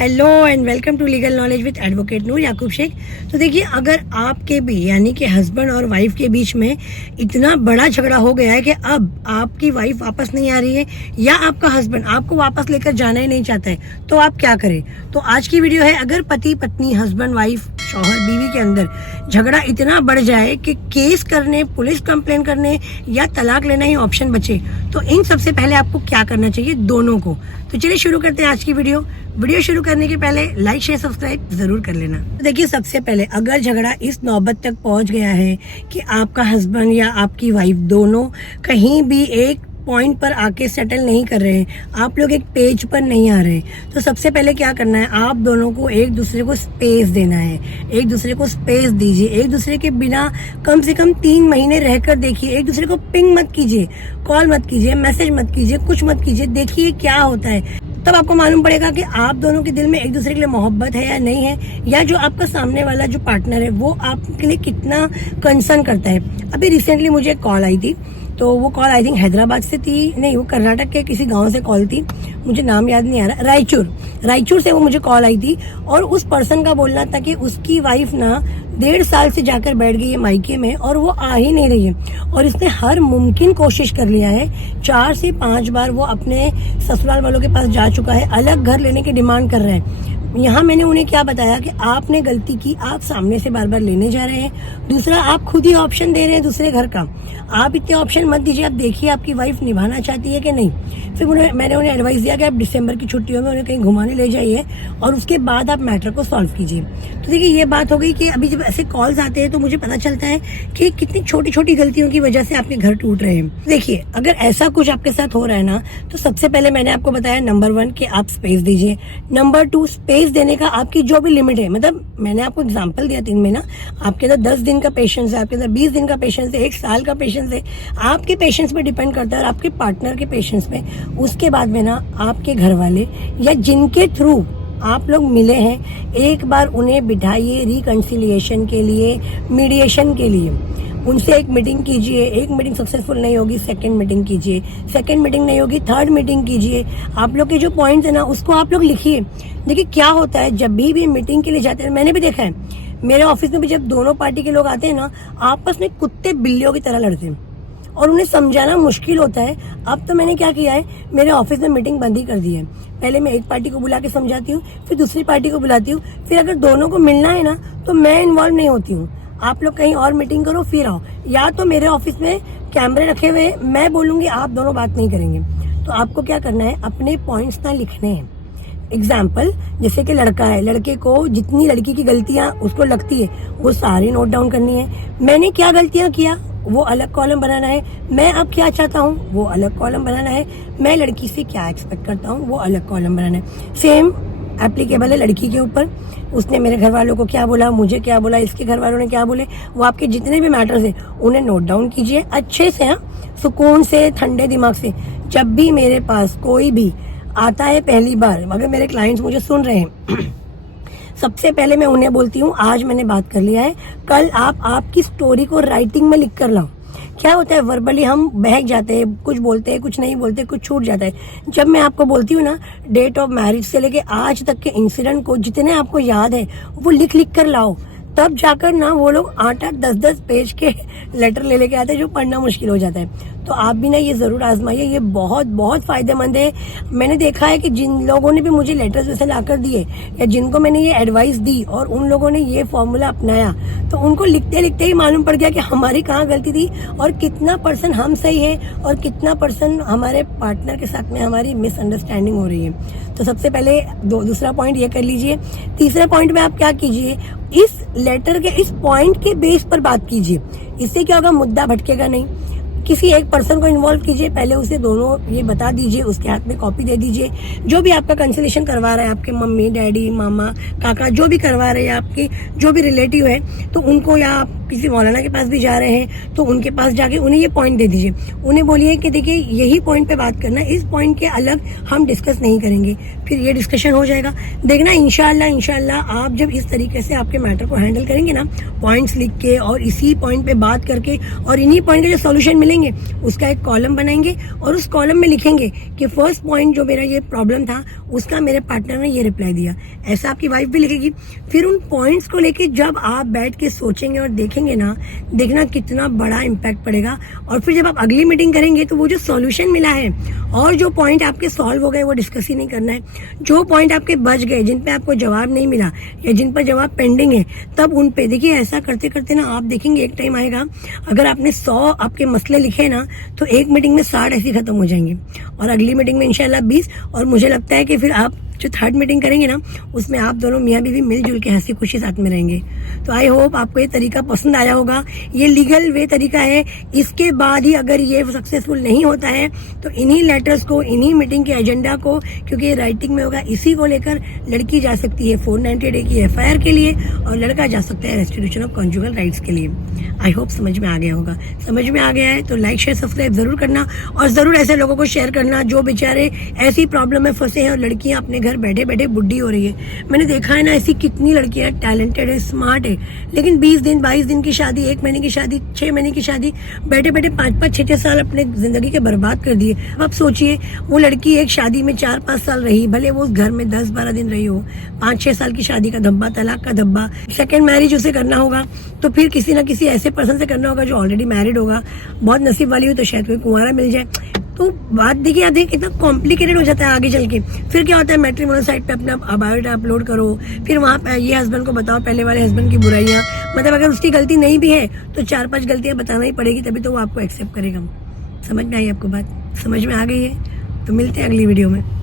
Hello and welcome to legal knowledge with advocate Noor Yakub Shaikh. तो देखिए, अगर आपके भी यानी कि हस्बैंड और वाइफ के बीच में इतना बड़ा झगड़ा हो गया है कि अब आपकी वाइफ वापस नहीं आ रही है या आपका हस्बैंड आपको वापस लेकर जाना ही नहीं चाहता है, तो आप क्या करें। तो आज की वीडियो है, अगर पति पत्नी हस्बैंड वाइफ शौहर बीवी के अंदर झगड़ा इतना बढ़ जाए कि केस करने, पुलिस कंप्लेन करने या तलाक लेना ही ऑप्शन बचे, तो इन सबसे पहले आपको क्या करना चाहिए दोनों को। तो चलिए शुरू करते हैं आज की वीडियो शुरू करने के पहले लाइक शेयर सब्सक्राइब जरूर कर लेना। तो देखिए, सबसे पहले अगर झगड़ा इस नौबत तक पहुंच गया है कि आपका हस्बैंड या आपकी वाइफ दोनों कहीं भी एक पॉइंट पर आके सेटल नहीं कर रहे हैं, आप लोग एक पेज पर नहीं आ रहे, तो सबसे पहले क्या करना है, आप दोनों को एक दूसरे को स्पेस देना है। एक दूसरे को स्पेस दीजिए, एक दूसरे के बिना कम से कम 3 महीने रहकर देखिए। एक दूसरे को पिंग मत कीजिए, कॉल मत कीजिए, मैसेज मत कीजिए, कुछ मत कीजिए, देखिए क्या होता है। तब आपको मालूम पड़ेगा कि आप दोनों के दिल में एक दूसरे के लिए मोहब्बत है या नहीं है, या जो आपका सामने वाला जो पार्टनर है वो आपके लिए कितना कंसर्न करता है। अभी रिसेंटली मुझे एक कॉल आई थी, तो वो कॉल आई थिंक हैदराबाद से थी, नहीं वो कर्नाटक के किसी गांव से कॉल थी, मुझे नाम याद नहीं आ रहा, रायचूर से वो मुझे कॉल आई थी। और उस पर्सन का बोलना था कि उसकी वाइफ ना 1.5 साल से जाकर बैठ गई है मायके में और वो आ ही नहीं रही है, और इसने हर मुमकिन कोशिश कर लिया है। 4 से 5 बार वो अपने ससुराल वालों के पास जा चुका है, अलग घर लेने की डिमांड कर रहे हैं। यहाँ मैंने उन्हें क्या बताया कि आपने गलती की, आप सामने से बार बार लेने जा रहे हैं। दूसरा, आप खुद ही ऑप्शन दे रहे हैं दूसरे घर का, आप इतने ऑप्शन मत दीजिए, आप देखिए आपकी वाइफ निभाना चाहती है कि नहीं। फिर मैंने उन्हें एडवाइस दिया कि आप दिसंबर की छुट्टियों में उन्हें कहीं घुमाने ले जाइए और उसके बाद आप मैटर को सॉल्व कीजिए। तो देखिए, ये बात हो गई कि अभी जब ऐसे कॉल्स आते हैं तो मुझे पता चलता है कि कितनी छोटी छोटी गलतियों की वजह से आपके घर टूट रहे हैं। देखिए, अगर ऐसा कुछ आपके साथ हो रहा है ना, तो सबसे पहले मैंने आपको बताया नंबर 1 कि आप स्पेस दीजिए। नंबर 2, स्पेस देने का आपकी जो भी लिमिट है, मतलब मैंने आपको एग्जांपल दिया 3 महीना, आपके अंदर 10 दिन का पेशेंस है, आपके अंदर 20 दिन का पेशेंस है, 1 साल का पेशेंस है, आपके पेशेंस पे डिपेंड करता है और आपके पार्टनर के पेशेंस पे। उसके बाद में ना आपके घर वाले या जिनके थ्रू आप लोग मिले हैं, एक बार उन्हें बिठाइए रिकंसिलिएशन के लिए, मीडिएशन के लिए। उनसे एक मीटिंग कीजिए। एक मीटिंग सक्सेसफुल नहीं होगी, सेकंड मीटिंग कीजिए। सेकंड मीटिंग नहीं होगी, थर्ड मीटिंग कीजिए। आप लोग के जो पॉइंट्स है ना, उसको आप लोग लिखिए। देखिए क्या होता है, जब भी मीटिंग के लिए जाते हैं, मैंने भी देखा है मेरे ऑफिस में भी, जब दोनों पार्टी के लोग आते हैं ना, आपस में कुत्ते बिल्लियों की तरह लड़ते हैं और उन्हें समझाना मुश्किल होता है। अब तो मैंने क्या किया है, मेरे ऑफिस में मीटिंग बंद ही कर दी है। पहले मैं एक पार्टी को बुला के समझाती हूँ, फिर दूसरी पार्टी को बुलाती हूँ, फिर अगर दोनों को मिलना है ना तो मैं इन्वॉल्व नहीं होती हूँ। आप लोग कहीं और मीटिंग करो फिर आओ, या तो मेरे ऑफिस में कैमरे रखे हुए, मैं बोलूंगी, आप दोनों बात नहीं करेंगे। तो आपको क्या करना है, अपने पॉइंट्स ना लिखने हैं। एग्जाम्पल, जैसे कि लड़का है, लड़के को जितनी लड़की की गलतियां उसको लगती है वो सारी नोट डाउन करनी है। मैंने क्या गलतियां किया वो अलग कॉलम बनाना है, मैं अब क्या चाहता हूँ वो अलग कॉलम बनाना है, मैं लड़की से क्या एक्सपेक्ट करता हूँ वो अलग कॉलम बनाना है। सेम एप्लीकेबल है लड़की के ऊपर, उसने मेरे घर वालों को क्या बोला, मुझे क्या बोला, इसके घर वालों ने क्या बोले, वो आपके जितने भी मैटर्स हैं उन्हें नोट डाउन कीजिए अच्छे से, सुकून से, ठंडे दिमाग से। जब भी मेरे पास कोई भी आता है पहली बार, अगर मेरे क्लाइंट्स मुझे सुन रहे हैं सबसे पहले मैं उन्हें बोलती हूँ, आज मैंने बात कर लिया है, कल आप आपकी स्टोरी को राइटिंग में लिख कर लाओ। क्या होता है, वर्बली हम बहक जाते हैं, कुछ बोलते हैं, कुछ नहीं बोलते, कुछ छूट जाता है। जब मैं आपको बोलती हूँ ना, डेट ऑफ मैरिज से लेके आज तक के इंसिडेंट को जितने आपको याद है वो लिख कर लाओ, तब जाकर ना वो लोग 8-8, 10-10 पेज के लेटर ले लेके आते हैं, जो पढ़ना मुश्किल हो जाता है। तो आप भी ना ये जरूर आजमाइए, ये बहुत बहुत फायदेमंद है। मैंने देखा है कि जिन लोगों ने भी मुझे लेटर्स वैसे लाकर दिए या जिनको मैंने ये एडवाइस दी और उन लोगों ने ये फॉर्मूला अपनाया, तो उनको लिखते लिखते ही मालूम पड़ गया कि हमारी कहाँ गलती थी और कितना % हम सही है और कितना % हमारे पार्टनर के साथ में हमारी मिसअंडरस्टैंडिंग हो रही है। तो सबसे पहले दूसरा पॉइंट ये कर लीजिए। तीसरे पॉइंट में आप क्या कीजिए, इस लेटर के इस पॉइंट के बेस पर बात कीजिए। इससे क्या होगा, मुद्दा भटकेगा नहीं। किसी एक पर्सन को इन्वॉल्व कीजिए, पहले उसे दोनों ये बता दीजिए, उसके हाथ में कॉपी दे दीजिए। जो भी आपका कंसलेशन करवा रहा है, आपके मम्मी डैडी मामा काका जो भी करवा रहे हैं, आपके जो भी रिलेटिव है, तो उनको या आप किसी मौलाना के पास भी जा रहे हैं तो उनके पास जाके उन्हें ये पॉइंट दे दीजिए, उन्हें बोलिए कि देखिए यही पॉइंट पे बात करना, इस पॉइंट के अलग हम डिस्कस नहीं करेंगे, फिर ये डिस्कशन हो जाएगा। देखना इंशाल्लाह आप जब इस तरीके से आपके मैटर को हैंडल करेंगे ना, पॉइंट्स लिख के और इसी पॉइंट पे बात करके और इन्हीं पॉइंट के जो सॉल्यूशन मिलेंगे उसका एक कॉलम बनाएंगे और उस कॉलम में लिखेंगे कि फर्स्ट पॉइंट जो मेरा ये प्रॉब्लम था उसका मेरे पार्टनर ने ये रिप्लाई दिया, ऐसा आपकी वाइफ भी लिखेगी। फिर उन पॉइंट्स को लेके जब आप बैठ के सोचेंगे और देखेंगे ना, देखना कितना बड़ा इम्पैक्ट पड़ेगा। और फिर जब आप अगली मीटिंग करेंगे तो वो जो सॉल्यूशन मिला है और जो पॉइंट आपके सॉल्व हो गए वो डिस्कस ही नहीं करना है। जो पॉइंट आपके बच गए, जिन पे आपको जवाब नहीं मिला या जिन पर जवाब पेंडिंग है, तब उन पे देखिए ऐसा करते करते ना आप देखेंगे एक टाइम आएगा, अगर आपने 100 आपके मसले लिखे ना तो एक मीटिंग में 60 ऐसे खत्म हो जाएंगे और अगली मीटिंग में इंशाल्लाह 20। और मुझे लगता है कि फिर आप जो थर्ड मीटिंग करेंगे ना उसमें आप दोनों मियाँ बीवी मिलजुल के हंसी खुशी साथ में रहेंगे। तो आई होप आपको ये तरीका पसंद आया होगा। ये लीगल वे तरीका है। इसके बाद ही अगर ये सक्सेसफुल नहीं होता है तो इन्हीं लेटर्स को, इन्हीं मीटिंग के एजेंडा को, क्योंकि ये राइटिंग में होगा, इसी को लेकर लड़की जा सकती है 490 डे की FIR के लिए और लड़का जा सकता है रेस्टिट्यूशन ऑफ कॉन्जुगल राइट्स के लिए। आई होप समझ में आ गया होगा। समझ में आ गया है तो लाइक शेयर सब्सक्राइब जरूर करना और जरूर ऐसे लोगों को शेयर करना जो बेचारे ऐसी प्रॉब्लम में फंसे हैं और लड़कियां अपने घर बैठे बैठे बुढ़ी हो रही है। मैंने देखा है ना, ऐसी कितनी लड़कियां टैलेंटेड है, स्मार्ट है, लेकिन 20 दिन 22 दिन की शादी, 1 महीने की शादी, 6 महीने की शादी, बैठे बैठे 5-5 6-6 साल अपने जिंदगी के बर्बाद कर दिए। अब सोचिए वो लड़की एक शादी में 4-5 साल रही, भले वो उस घर में 10-12 दिन रही हो, 5-6 साल की शादी का धब्बा, तलाक का धब्बा, सेकेंड मैरिज उसे करना होगा तो फिर किसी ना किसी ऐसे पर्सन से करना होगा जो ऑलरेडी मैरिड होगा। बहुत नसीब वाली हो तो शायद कोई कुंवारा मिल जाए। तो बात देखिए आधे कितना कॉम्प्लिकेटेड हो जाता है आगे चल के। फिर क्या होता है, मैट्रिमोनियल साइट पे अपना बायोडाटा अपलोड करो, फिर वहाँ पे ये हस्बैंड को बताओ पहले वाले हस्बैंड की बुराइयां, मतलब अगर उसकी गलती नहीं भी है तो 4-5 गलतियां बताना ही पड़ेगी, तभी तो वो आपको एक्सेप्ट करेगा। समझ में आई आपको बात? समझ में आ गई है? तो मिलते हैं अगली वीडियो में।